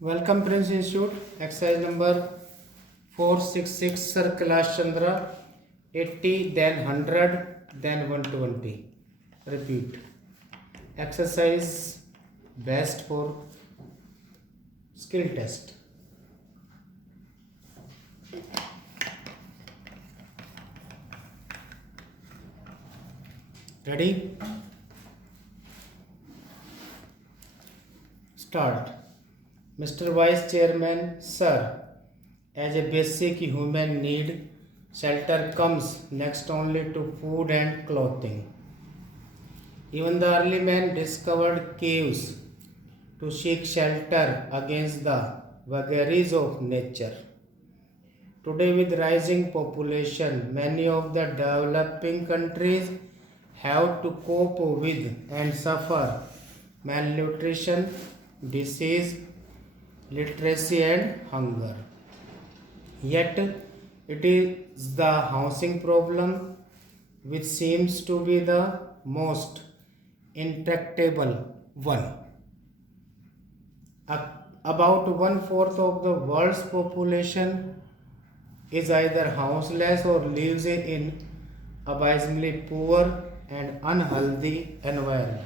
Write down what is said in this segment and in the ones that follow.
Welcome Prince Institute, exercise number 466, Sir Kailash Chandra, 80, then 100, then 120. Repeat. Exercise best for skill test. Ready? Start. Mr. Vice Chairman, Sir, as a basic human need, shelter comes next only to food and clothing. Even the early man discovered caves to seek shelter against the vagaries of nature. Today, with rising population, many of the developing countries have to cope with and suffer malnutrition, disease, literacy, and hunger. Yet, it is the housing problem which seems to be the most intractable one. About one fourth of the world's population is either houseless or lives in abysmally poor and unhealthy environment.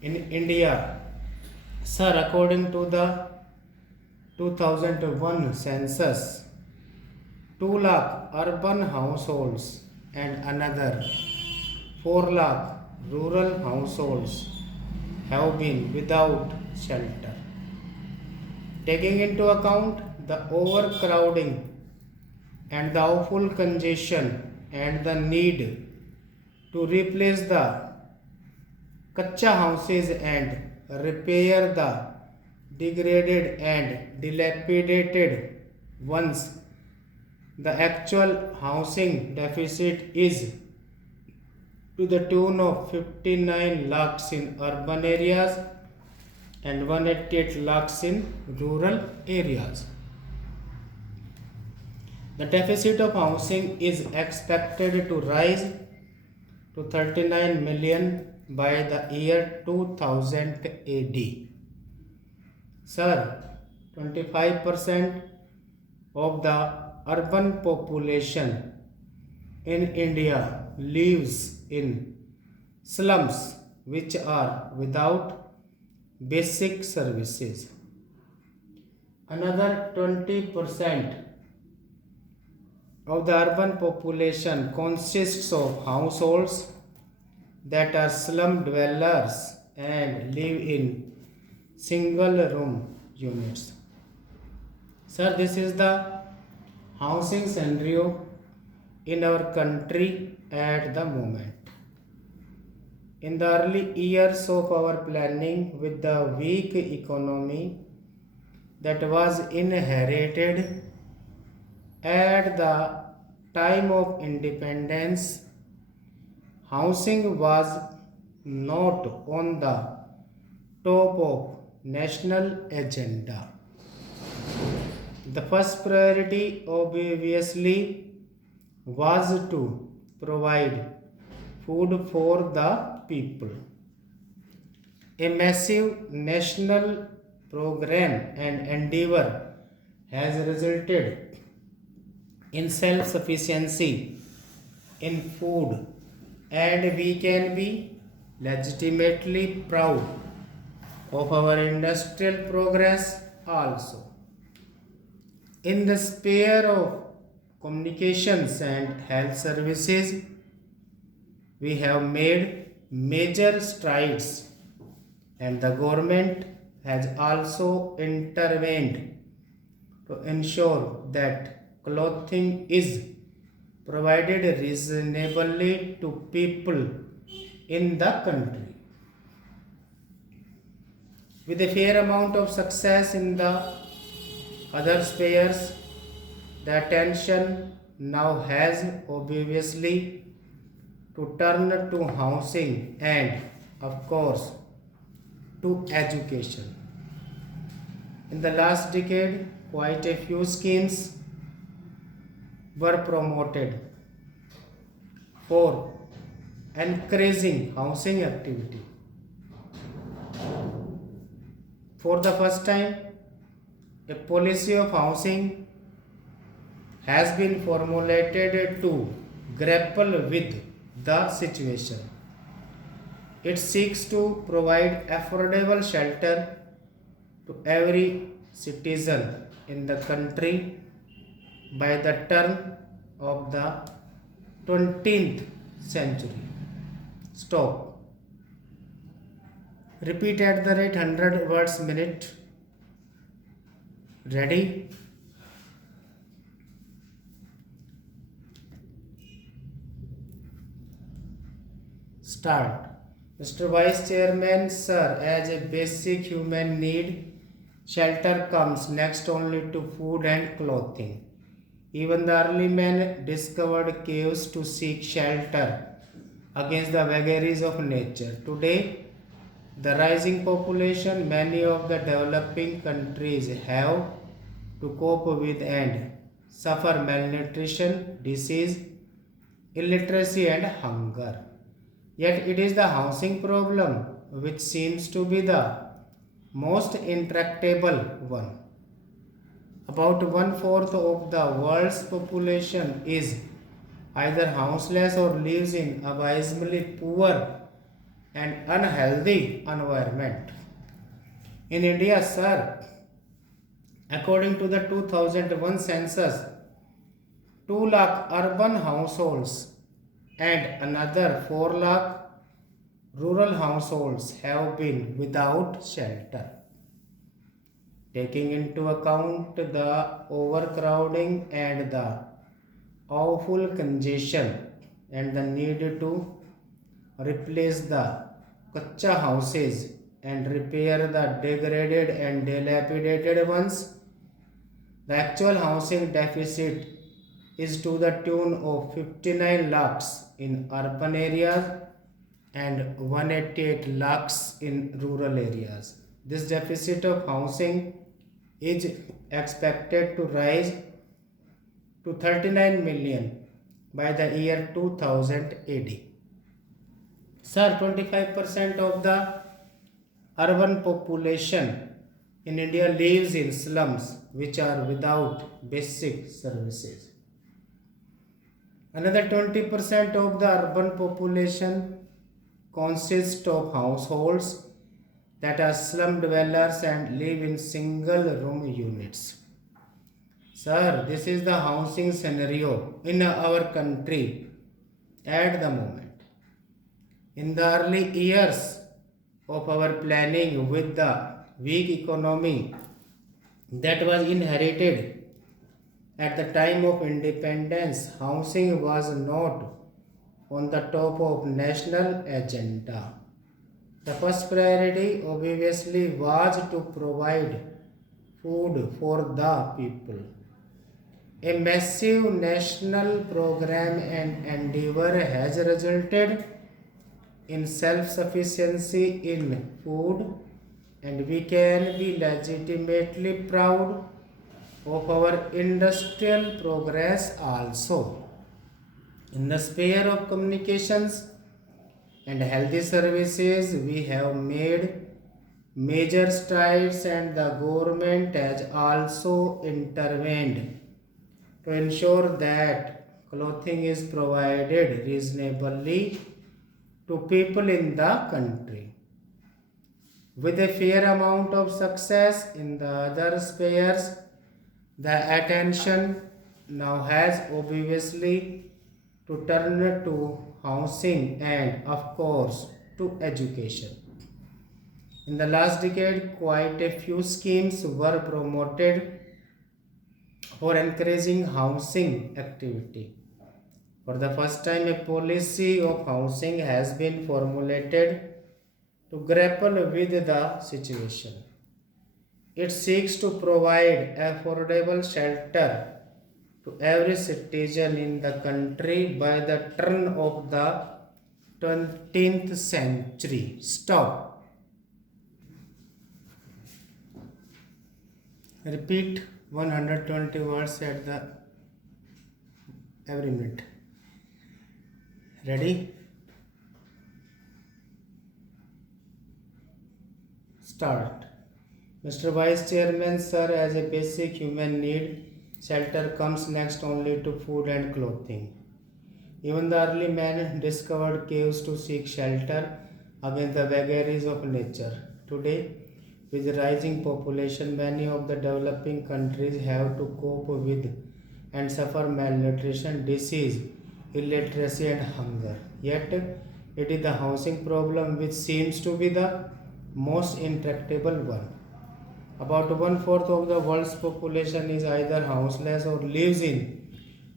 In India, sir, according to the 2001 census, 2 lakh urban households and another 4 lakh rural households have been without shelter. Taking into account the overcrowding and the awful congestion and the need to replace the kacha houses and repair the degraded and dilapidated ones, the actual housing deficit is to the tune of 59 lakhs in urban areas and 188 lakhs in rural areas. The deficit of housing is expected to rise to 39 million by the year 2000 AD. Sir, 25% of the urban population in India lives in slums which are without basic services. Another 20% of the urban population consists of households that are slum dwellers and live in single room units. Sir, this is the housing scenario in our country at the moment. In the early years of our planning, with the weak economy that was inherited at the time of independence, housing was not on the top of national agenda. The first priority obviously was to provide food for the people. A massive national program and endeavor has resulted in self-sufficiency in food, and we can be legitimately proud of our industrial progress also. In the sphere of communications and health services, we have made major strides, and the government has also intervened to ensure that clothing is provided reasonably to people in the country. With a fair amount of success in the other spheres, the attention now has obviously to turn to housing and, of course, to education. In the last decade, quite a few schemes were promoted for encouraging housing activity. For the first time, A policy of housing has been formulated to grapple with the situation. It seeks to provide affordable shelter to every citizen in the country by the turn of the 20th century. Stop. Repeat at the rate 100 words minute. Ready? Start. Mr. Vice Chairman, sir, as a basic human need, shelter comes next only to food and clothing. Even the early men discovered caves to seek shelter against the vagaries of nature. Today, the rising population, many of the developing countries have to cope with and suffer malnutrition, disease, illiteracy, and hunger. Yet it is the housing problem which seems to be the most intractable one. About one-fourth of the world's population is either houseless or lives in abysmally poor and unhealthy environment. In India, sir, according to the 2001 census, 2 lakh urban households and another 4 lakh rural households have been without shelter. Taking into account the overcrowding and the awful congestion and the need to replace the kacha houses and repair the degraded and dilapidated ones, the actual housing deficit is to the tune of 59 lakhs in urban areas and 188 lakhs in rural areas. This deficit of housing is expected to rise to 39 million by the year 2000 AD. Sir, 25% of the urban population in India lives in slums which are without basic services. Another 20% of the urban population consists of households that are slum dwellers and live in single room units. Sir, this is the housing scenario in our country at the moment. In the early years of our planning with the weak economy that was inherited at the time of independence, housing was not on the top of national agenda. The first priority obviously was to provide food for the people. A massive national program and endeavor has resulted in self-sufficiency in food, and we can be legitimately proud of our industrial progress also. In the sphere of communications and healthy services, we have made major strides, and the government has also intervened to ensure that clothing is provided reasonably to people in the country. With a fair amount of success in the other spheres, the attention now has obviously to turn to housing and, of course, to education. In the last decade, quite a few schemes were promoted for encouraging housing activity. For the first time, a policy of housing has been formulated to grapple with the situation. It seeks to provide affordable shelter to every citizen in the country by the turn of the 20th century. Stop. Repeat 120 words at the every minute. Ready? Start. Mr. Vice Chairman, sir, as a basic human need, shelter comes next only to food and clothing. Even the early man discovered caves to seek shelter against the vagaries of nature. Today, with the rising population, many of the developing countries have to cope with and suffer malnutrition, disease, illiteracy, and hunger. Yet, it is the housing problem which seems to be the most intractable one. About one fourth of the world's population is either houseless or lives in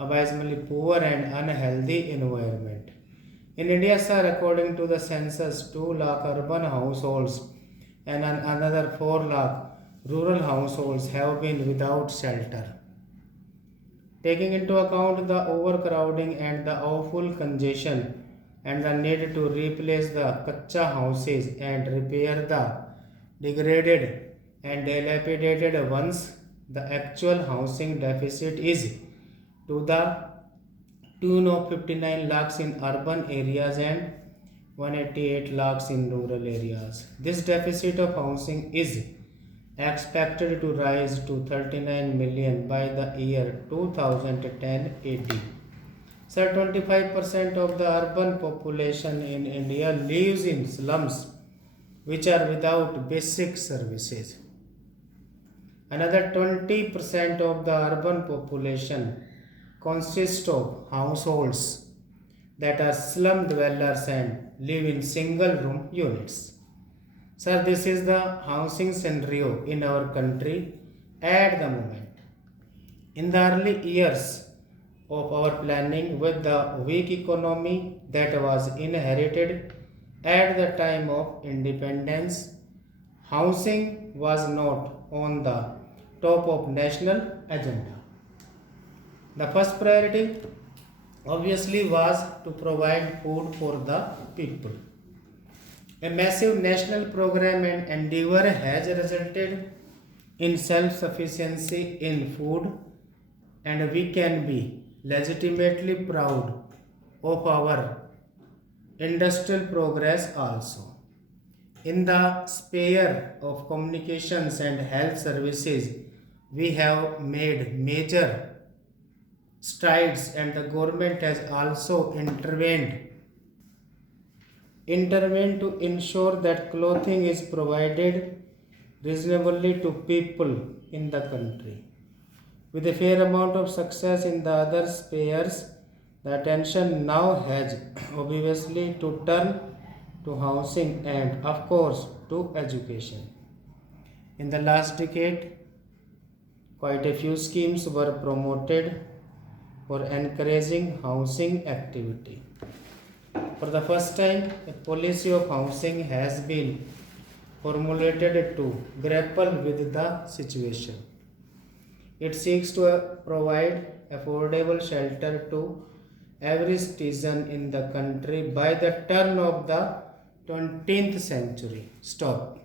abysmally poor and unhealthy environment. In India, sir, according to the census, 2 lakh urban households and another 4 lakh rural households have been without shelter. Taking into account the overcrowding and the awful congestion and the need to replace the kacha houses and repair the degraded and dilapidated ones, the actual housing deficit is to the tune of 59 lakhs in urban areas and 188 lakhs in rural areas. This deficit of housing is expected to rise to 39 million by the year 2010 AD. Sir, 25% of the urban population in India lives in slums which are without basic services. Another 20% of the urban population consists of households that are slum dwellers and live in single room units. Sir, this is the housing scenario in our country at the moment. In the early years of our planning, with the weak economy that was inherited at the time of independence, housing was not on the top of national agenda. The first priority obviously was to provide food for the people. A massive national program and endeavor has resulted in self-sufficiency in food, and we can be legitimately proud of our industrial progress also. In the sphere of communications and health services, we have made major strides, and the government has also intervened to ensure that clothing is provided reasonably to people in the country. With a fair amount of success in the other spheres, the attention now has obviously to turn to housing and, of course, to education. In the last decade, quite a few schemes were promoted for encouraging housing activity. For the first time, a policy of housing has been formulated to grapple with the situation. It seeks to provide affordable shelter to every citizen in the country by the turn of the 20th century. Stop.